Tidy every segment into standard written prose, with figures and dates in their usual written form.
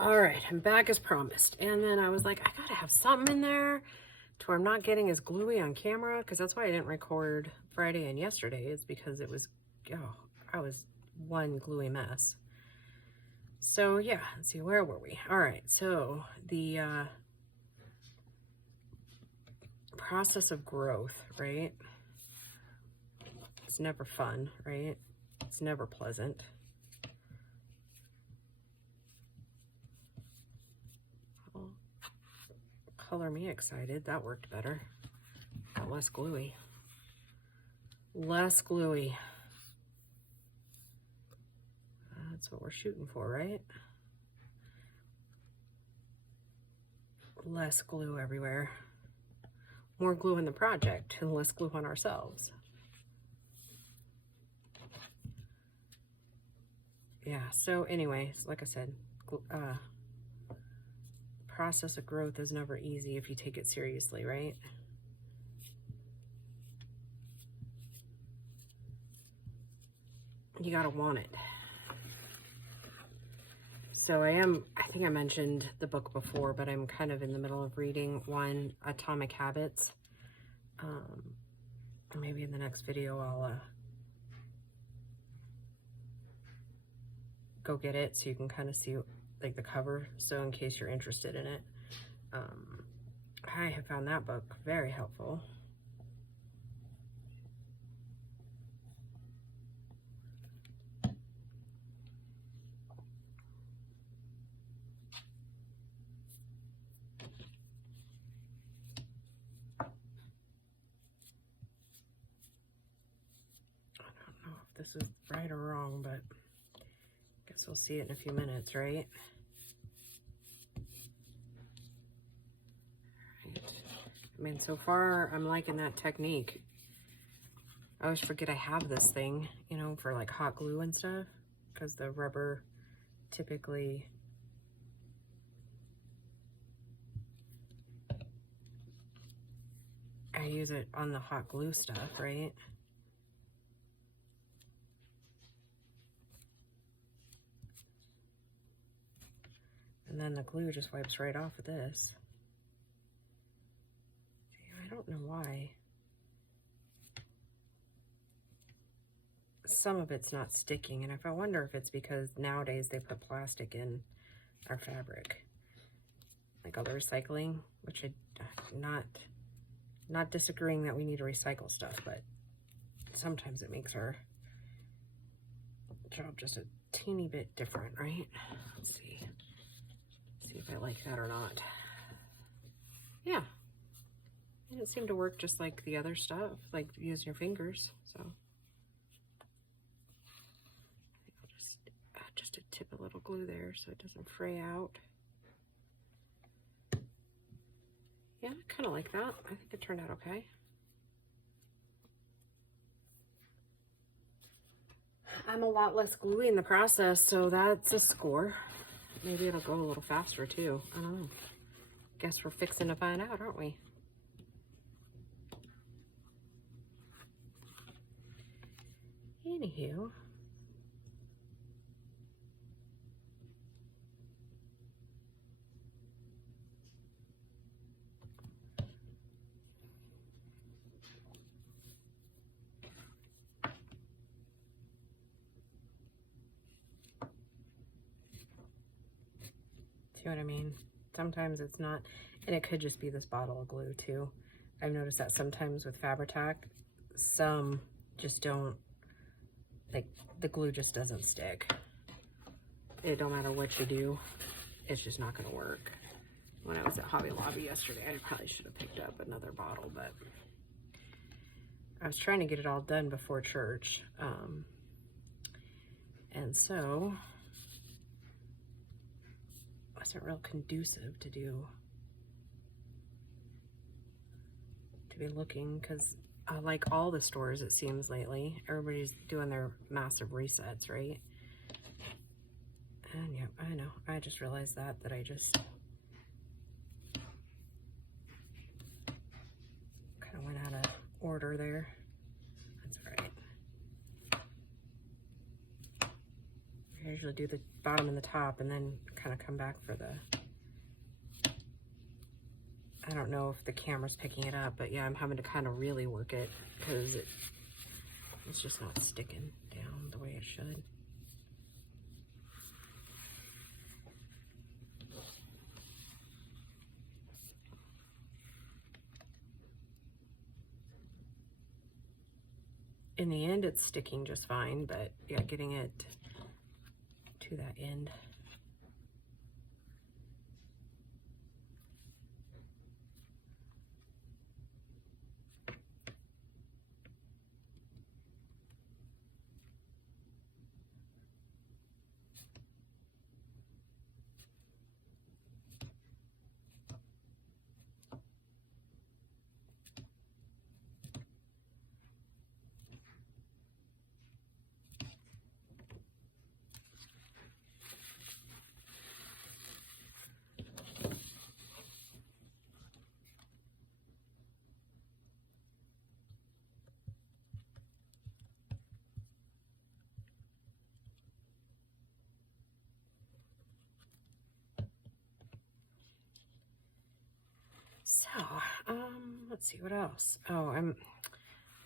All right, I'm back as promised. And then I was like, I gotta have something in there to where I'm not getting as gluey on camera, because that's why I didn't record Friday and yesterday, is because it was, I was one gluey mess. So yeah, let's see, where were we? All right, so the process of growth, right? It's never fun, right? It's never pleasant. Well, color me excited. That worked better. Got less gluey. Less gluey. That's what we're shooting for, right? Less glue everywhere. More glue in the project and less glue on ourselves. Yeah, so anyways, like I said, process of growth is never easy if you take it seriously, right? You gotta want it. So I think I mentioned the book before, but I'm kind of in the middle of reading one, Atomic Habits. Maybe in the next video I'll go get it so you can kind of see like the cover, so in case you're interested in it. I have found that book very helpful. This is right or wrong, but I guess we'll see it in a few minutes, right? I mean, so far I'm liking that technique. I always forget I have this thing, you know, for like hot glue and stuff, because the rubber typically I use it on the hot glue stuff, right? And then the glue just wipes right off of this. I don't know why. Some of it's not sticking, and I wonder if it's because nowadays they put plastic in our fabric. Like all the recycling, which I'm not disagreeing that we need to recycle stuff, but sometimes it makes our job just a teeny bit different, right? Let's see. See if I like that or not. Yeah. It didn't seem to work just like the other stuff, like using your fingers, so. I think I'll just add just a tip of little glue there so it doesn't fray out. Yeah, I kind of like that. I think it turned out okay. I'm a lot less gluey in the process, so that's a score. Maybe it'll go a little faster too. I don't know. Guess we're fixing to find out, aren't we? Anywho. See what I mean? Sometimes it's not, and it could just be this bottle of glue too. I've noticed that sometimes with Fabri-Tac, some just don't, like the glue just doesn't stick. It don't matter what you do, it's just not gonna work. When I was at Hobby Lobby yesterday, I probably should have picked up another bottle, but I was trying to get it all done before church. And so wasn't real conducive to be looking, because like all the stores, it seems lately, everybody's doing their massive resets, right? And yeah, I know, I just realized that I just kind of went out of order there. That's all right. I usually usually do the bottom and the top and then kind of come back for the, I don't know if the camera's picking it up, but yeah, I'm having to kind of really work it because it's just not sticking down the way it should. In the end, it's sticking just fine, but yeah, getting it to that end. So, let's see what else. Oh,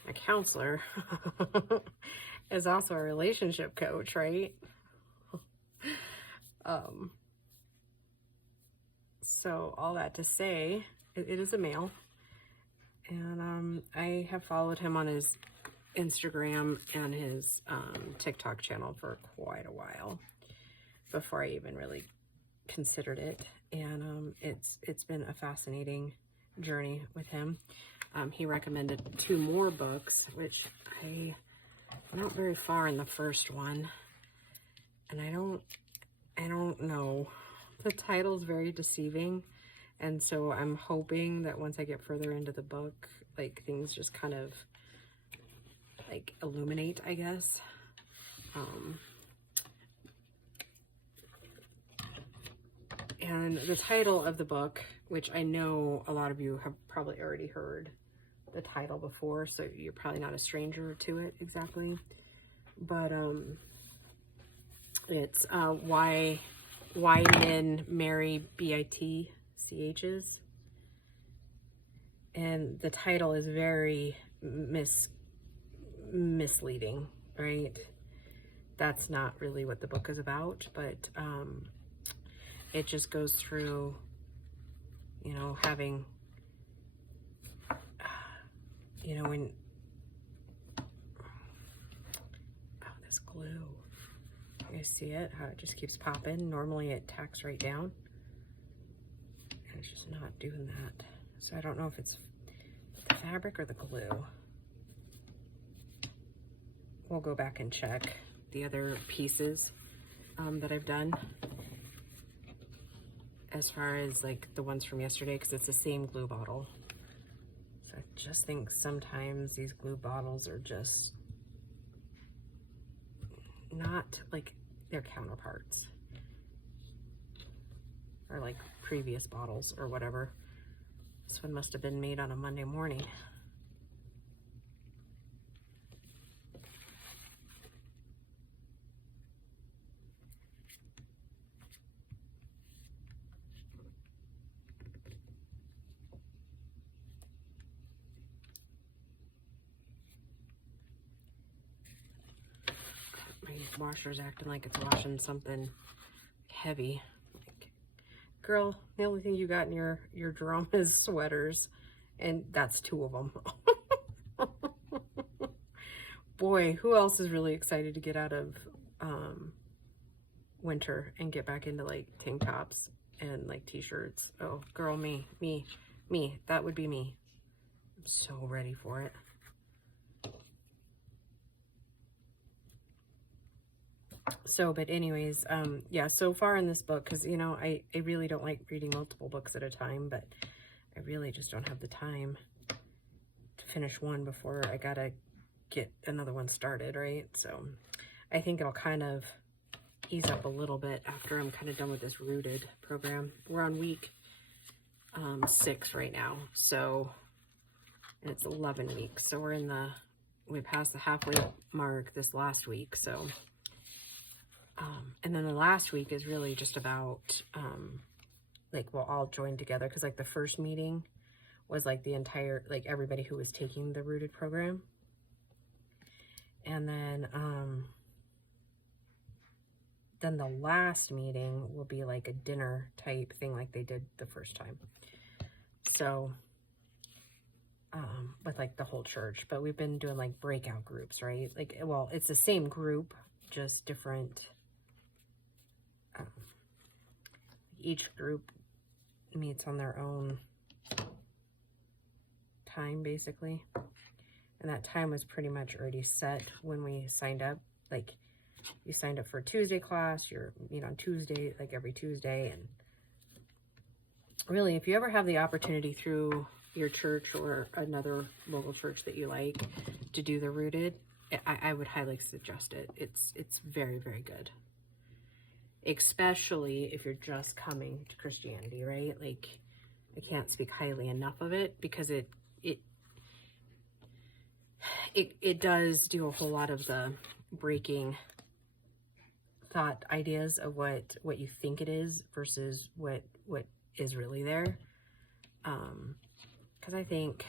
my counselor is also a relationship coach, right? So all that to say, it is a male, and I have followed him on his Instagram and his TikTok channel for quite a while before I even really considered it, and it's been a fascinating journey with him. He recommended 2 more books, which I'm not very far in the first one, and I don't know. The title's very deceiving, and so I'm hoping that once I get further into the book, like, things just kind of like illuminate, I guess. And the title of the book, which I know a lot of you have probably already heard the title before, so you're probably not a stranger to it exactly, but it's why men marry bitchs, and the title is very misleading, right? That's not really what the book is about, but it just goes through, you know, having, you know, when, oh, this glue, you guys see it, how it just keeps popping. Normally it tacks right down, and it's just not doing that. So I don't know if it's the fabric or the glue. We'll go back and check the other pieces that I've done, as far as like the ones from yesterday, because it's the same glue bottle. So I just think sometimes these glue bottles are just not like their counterparts, or like previous bottles or whatever. This one must have been made on a Monday morning. My washer's acting like it's washing something heavy. Like, girl, the only thing you got in your drum is sweaters, and that's 2 of them. Boy, who else is really excited to get out of winter and get back into like tank tops and like t-shirts? Oh, girl, me. That would be me. I'm so ready for it. So, but anyways, yeah, so far in this book, because, you know, I really don't like reading multiple books at a time, but I really just don't have the time to finish one before I gotta get another one started, right? So I think it'll kind of ease up a little bit after I'm kind of done with this Rooted program. We're on week 6 right now, so, and it's 11 weeks, so we passed the halfway mark this last week, so And then the last week is really just about, like, we'll all join together. Cause like the first meeting was like the entire, like everybody who was taking the Rooted program. And then the last meeting will be like a dinner type thing like they did the first time. So, with like the whole church, but we've been doing like breakout groups, right? Like, well, it's the same group, just different. Each group meets on their own time, basically. And that time was pretty much already set when we signed up. Like, you signed up for a Tuesday class, you're meet on Tuesday, like every Tuesday. And really, if you ever have the opportunity through your church or another local church that you like to do the Rooted, I would highly suggest it. It's very, very good. Especially if you're just coming to Christianity, right? Like, I can't speak highly enough of it, because it does do a whole lot of the breaking thought ideas of what you think it is versus what is really there. Because I think,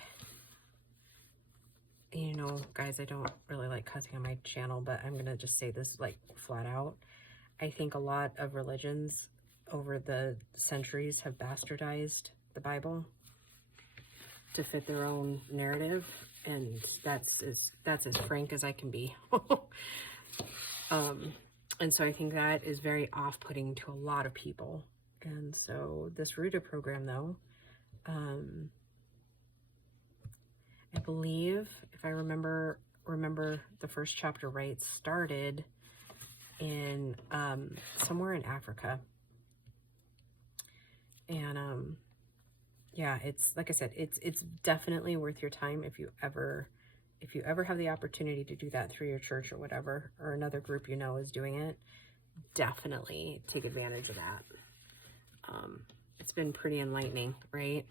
you know, guys, I don't really like cussing on my channel, but I'm gonna just say this like flat out. I think a lot of religions over the centuries have bastardized the Bible to fit their own narrative, and that's as frank as I can be. And so I think that is very off-putting to a lot of people. And so this Rooted program, though, I believe, if I remember the first chapter right, started in somewhere in Africa. And yeah, it's like I said, it's definitely worth your time if you ever have the opportunity to do that through your church or whatever, or another group you know is doing it. Definitely take advantage of that. It's been pretty enlightening, right?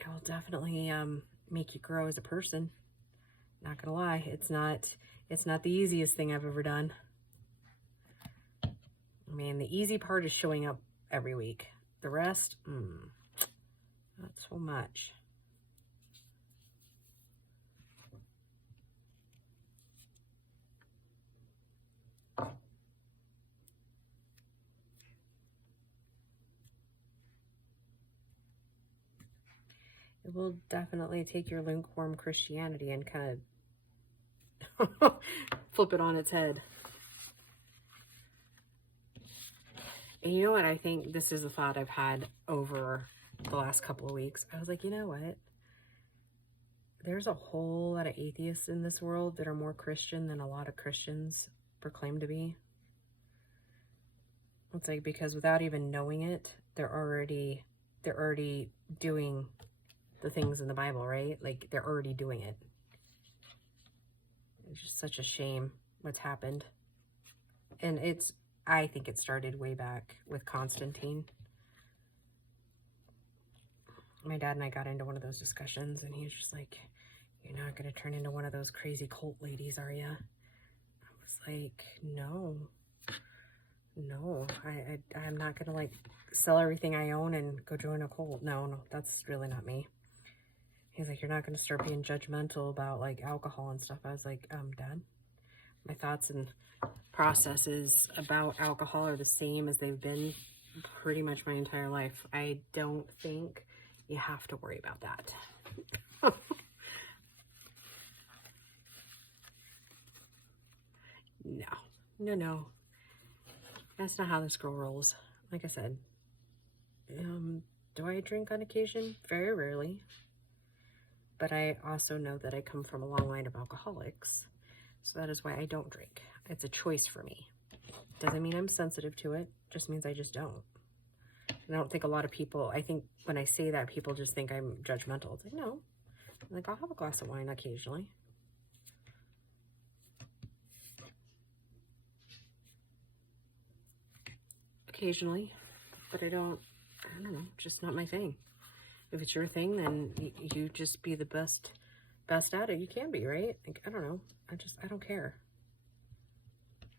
It'll definitely make you grow as a person. Not gonna lie, it's not the easiest thing I've ever done. I mean, the easy part is showing up every week. The rest, not so much. It will definitely take your lukewarm Christianity and kind of flip it on its head. And you know what? I think this is a thought I've had over the last couple of weeks. I was like, you know what? There's a whole lot of atheists in this world that are more Christian than a lot of Christians proclaim to be. It's like, because without even knowing it, they're already doing the things in the Bible, right? Like, they're already doing it. It's just such a shame what's happened. And I think it started way back with Constantine. My dad and I got into one of those discussions, and he was just like, you're not going to turn into one of those crazy cult ladies, are you? I was like, no, I'm not going to like sell everything I own and go join a cult. No, that's really not me. He's like, you're not going to start being judgmental about like alcohol and stuff. I was like, Dad, my thoughts and processes about alcohol are the same as they've been pretty much my entire life. I don't think you have to worry about that. No. That's not how this girl rolls. Like I said, do I drink on occasion? Very rarely. But I also know that I come from a long line of alcoholics. So that is why I don't drink. It's a choice for me. Doesn't mean I'm sensitive to it. Just means I just don't. And I don't think a lot of people, I think when I say that, people just think I'm judgmental. It's like, no. I'm like, I'll have a glass of wine occasionally. But I don't know, just not my thing. If it's your thing, then you just be the best best at it you can be, right? Like, I don't know. I don't care.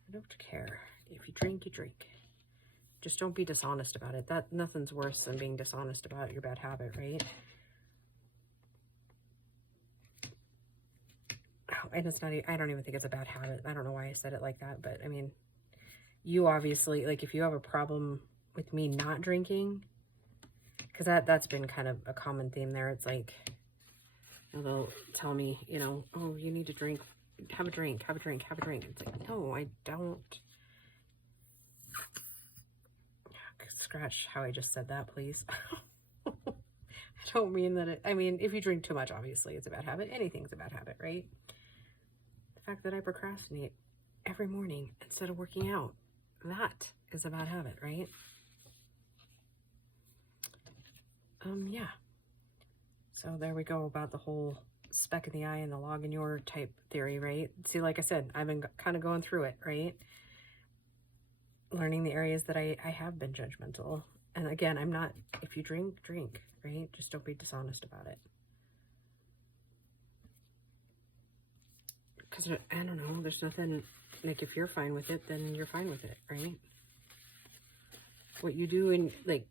I don't care. If you drink, you drink. Just don't be dishonest about it. Nothing's worse than being dishonest about your bad habit, right? Oh, and it's not, I don't even think it's a bad habit. I don't know why I said it like that, but I mean, you obviously, like, if you have a problem with me not drinking, because that's been kind of a common theme there. It's like, they'll tell me, you know, oh, you need to drink, have a drink, have a drink, have a drink. It's like, no, I don't. Scratch how I just said that, please. I don't mean that I mean, if you drink too much, obviously it's a bad habit. Anything's a bad habit, right? The fact that I procrastinate every morning instead of working out, that is a bad habit, right? Yeah. So there we go about the whole speck in the eye and the log in your type theory, right? See, like I said, I've been kind of going through it, right? Learning the areas that I have been judgmental. And again, I'm not, if you drink, drink, right? Just don't be dishonest about it. Because, I don't know, there's nothing, like, if you're fine with it, then you're fine with it, right? What you do in, like,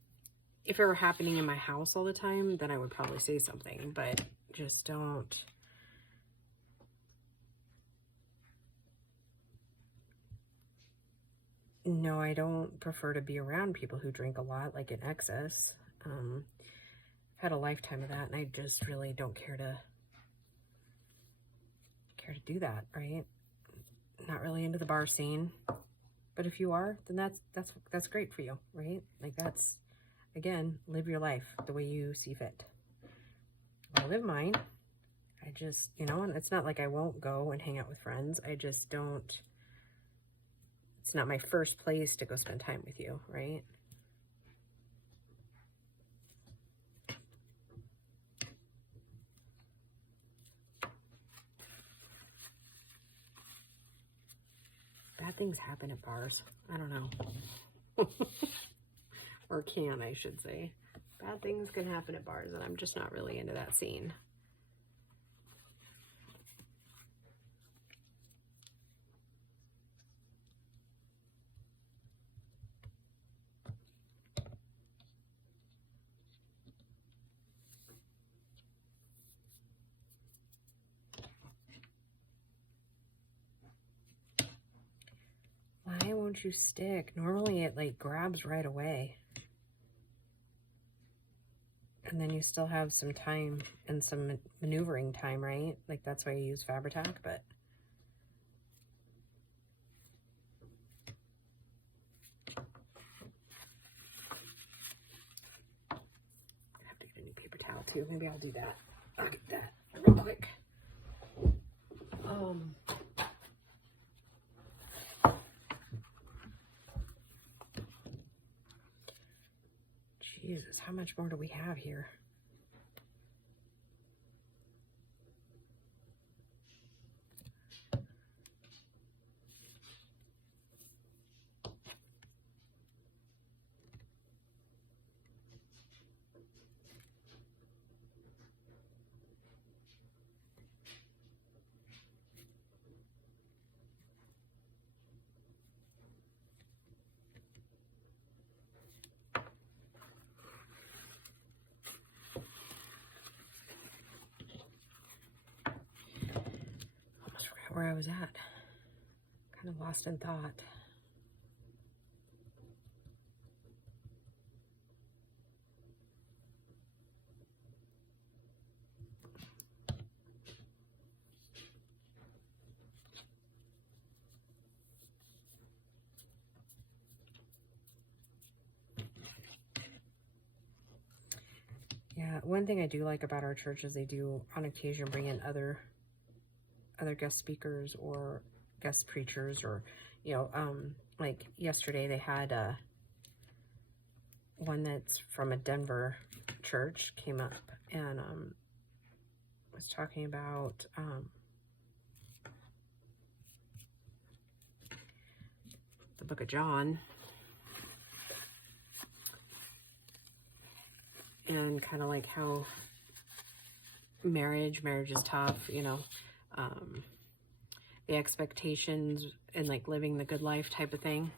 if it were happening in my house all the time, then I would probably say something, but just don't. No, I don't prefer to be around people who drink a lot, like in excess. I've had a lifetime of that, and I just really don't care to do that, right? Not really into the bar scene, but if you are, then that's great for you, right? Like, that's, again, live your life the way you see fit. I live mine. I just, you know, and it's not like I won't go and hang out with friends. I just don't. It's not my first place to go spend time with you, right? Bad things happen at bars. I don't know. Or can, I should say. Bad things can happen at bars, and I'm just not really into that scene. Why won't you stick? Normally it, like, grabs right away. And then you still have some time and some maneuvering time, right? Like, that's why you use Fabri-Tac, but I have to get a new paper towel too. Maybe I'll do that. I'll get that real quick. Jesus, how much more do we have here? Where I was at. Kind of lost in thought. Yeah, one thing I do like about our church is they do on occasion bring in other guest speakers or guest preachers, or, you know, like yesterday they had one that's from a Denver church came up and was talking about the book of John, and kind of like how marriage is tough, you know, the expectations and like living the good life type of thing.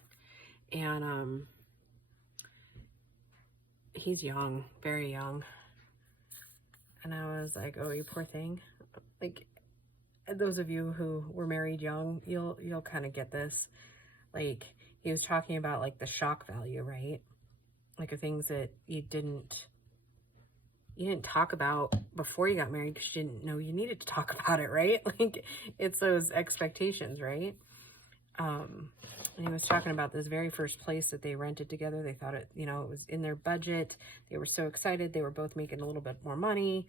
And he's young, very young. And I was like, oh, you poor thing. Like, those of you who were married young, you'll kind of get this. Like, he was talking about like the shock value, right? Like the things that you didn't talk about before you got married because you didn't know you needed to talk about it, right? Like, it's those expectations, right? And he was talking about this very first place that they rented together. They thought it, you know, it was in their budget. They were so excited. They were both making a little bit more money.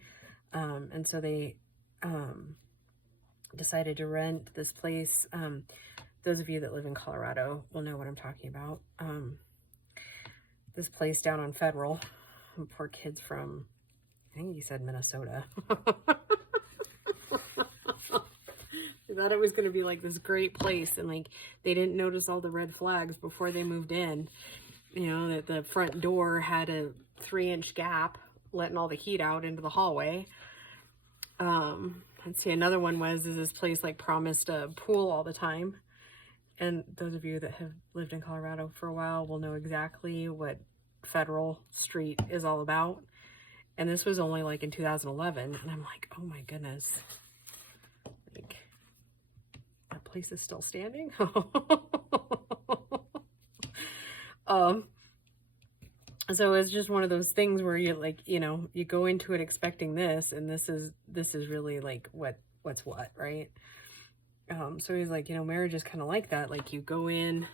And so they decided to rent this place. Those of you that live in Colorado will know what I'm talking about. This place down on Federal. Poor kids from, I think he said Minnesota. They thought it was going to be like this great place, and like they didn't notice all the red flags before they moved in. You know, that the front door had a 3-inch gap letting all the heat out into the hallway. Let's see, another one was, is this place like promised a pool all the time. And those of you that have lived in Colorado for a while will know exactly what Federal Street is all about. And this was only like in 2011. And I'm like, oh my goodness. Like, that place is still standing? So it's just one of those things where you like, you know, you go into it expecting this, and this is really like what's what, right? So he's like, you know, marriage is kind of like that. Like, you go in,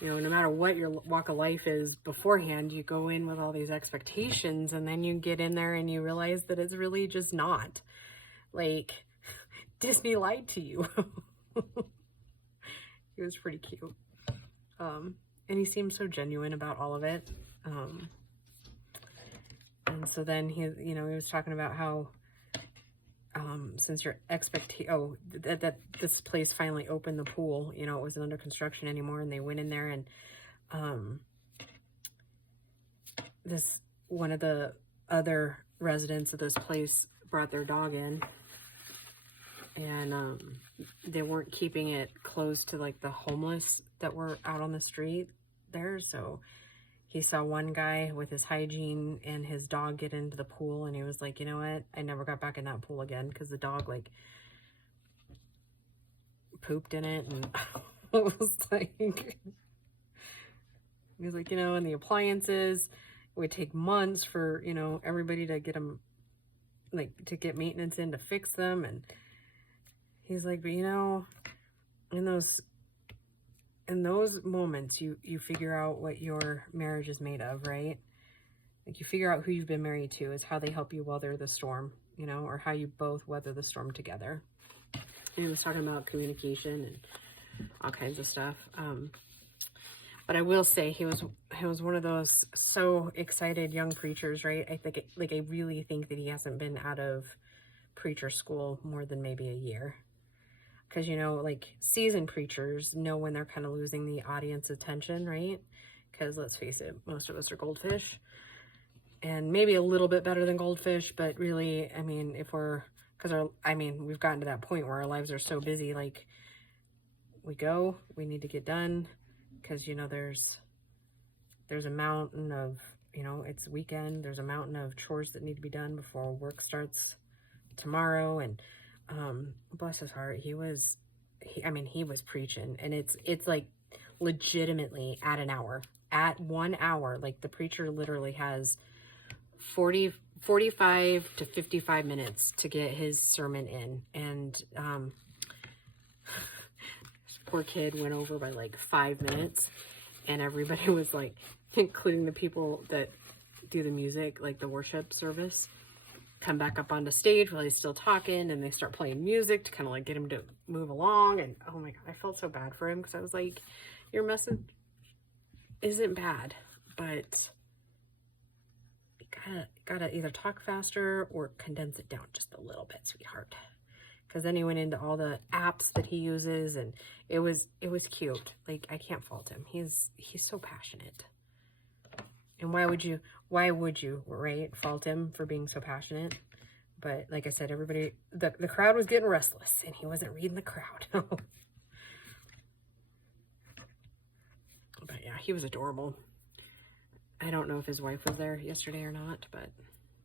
you know, no matter what your walk of life is beforehand, you go in with all these expectations, and then you get in there and you realize that it's really just not. Like, Disney lied to you. He was pretty cute. And he seemed so genuine about all of it. And so then he was talking about how, since your that this place finally opened the pool, you know, it wasn't under construction anymore, and they went in there, and one of the other residents of this place brought their dog in, and they weren't keeping it close to like the homeless that were out on the street there. So he saw one guy with his hygiene and his dog get into the pool, and he was like, you know what? I never got back in that pool again, because the dog like pooped in it, and it was like, he was like, you know, and the appliances, it would take months for, you know, everybody to get them, like, to get maintenance in to fix them. And he's like, but you know, in those moments, you figure out what your marriage is made of, right? Like, you figure out who you've been married to is how they help you weather the storm, you know, or how you both weather the storm together. And he was talking about communication and all kinds of stuff. But I will say he was one of those so excited young preachers, right? I think I really think that he hasn't been out of preacher school more than maybe a year. Because, you know, like, seasoned preachers know when they're kind of losing the audience attention, right? Because let's face it, most of us are goldfish. And maybe a little bit better than goldfish, but really, I mean, we've gotten to that point where our lives are so busy, like, we need to get done. Because, you know, there's a mountain of, you know, it's weekend. There's a mountain of chores that need to be done before work starts tomorrow. And bless his heart, he was preaching, and it's like legitimately at 1 hour, like the preacher literally has 45 to 55 minutes to get his sermon in. And this poor kid went over by like 5 minutes, and everybody was like, including the people that do the music, like the worship service, come back up onto stage while he's still talking, and they start playing music to kind of like get him to move along. And oh my God, I felt so bad for him, because I was like, your message isn't bad, but you gotta either talk faster or condense it down just a little bit, sweetheart. Because then he went into all the apps that he uses, and it was cute. Like, I can't fault him. He's so passionate. And why would you, right, fault him for being so passionate? But like I said, everybody, the crowd was getting restless, and he wasn't reading the crowd. But yeah, he was adorable. I don't know if his wife was there yesterday or not, but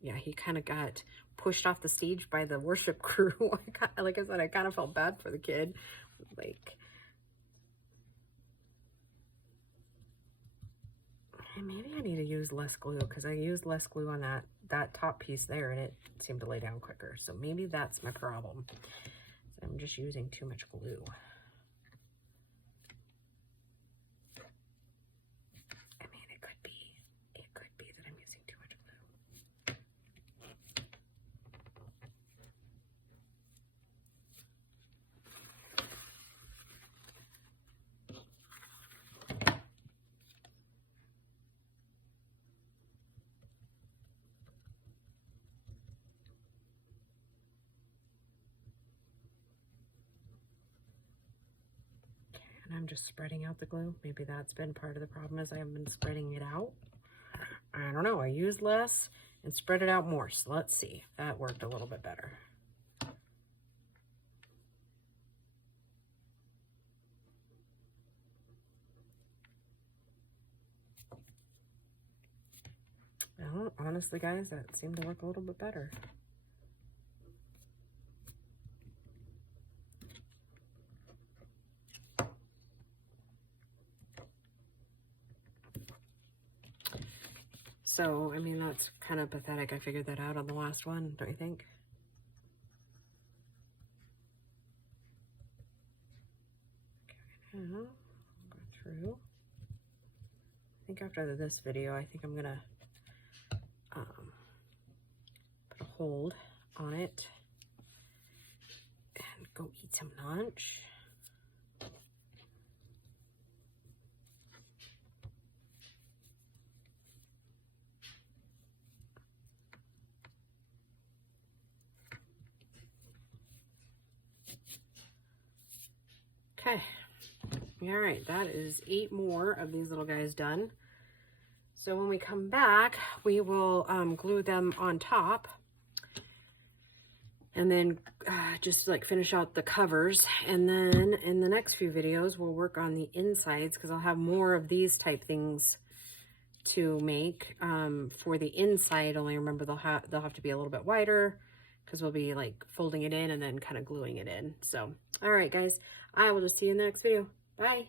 yeah, he kind of got pushed off the stage by the worship crew. Like I said, I kind of felt bad for the kid. Like, maybe I need to use less glue, because I used less glue on that top piece there, and it seemed to lay down quicker. So maybe that's my problem. I'm just using too much glue. I mean, it could be that I'm using too much glue. And I'm just spreading out the glue. Maybe that's been part of the problem, is I haven't been spreading it out. I don't know. I used less and spread it out more. So let's see. That worked a little bit better. Well, honestly, guys, that seemed to work a little bit better. So, I mean, that's kind of pathetic. I figured that out on the last one, don't you think? Okay, now, go through. I think after this video, I think I'm going to put a hold on it and go eat some lunch. Okay, all right, that is 8 more of these little guys done. So when we come back, we will glue them on top, and then just like finish out the covers. And then in the next few videos, we'll work on the insides, because I'll have more of these type things to make for the inside. Only remember they'll have to be a little bit wider, because we'll be like folding it in and then kind of gluing it in. So, all right, guys, I will just see you in the next video. Bye.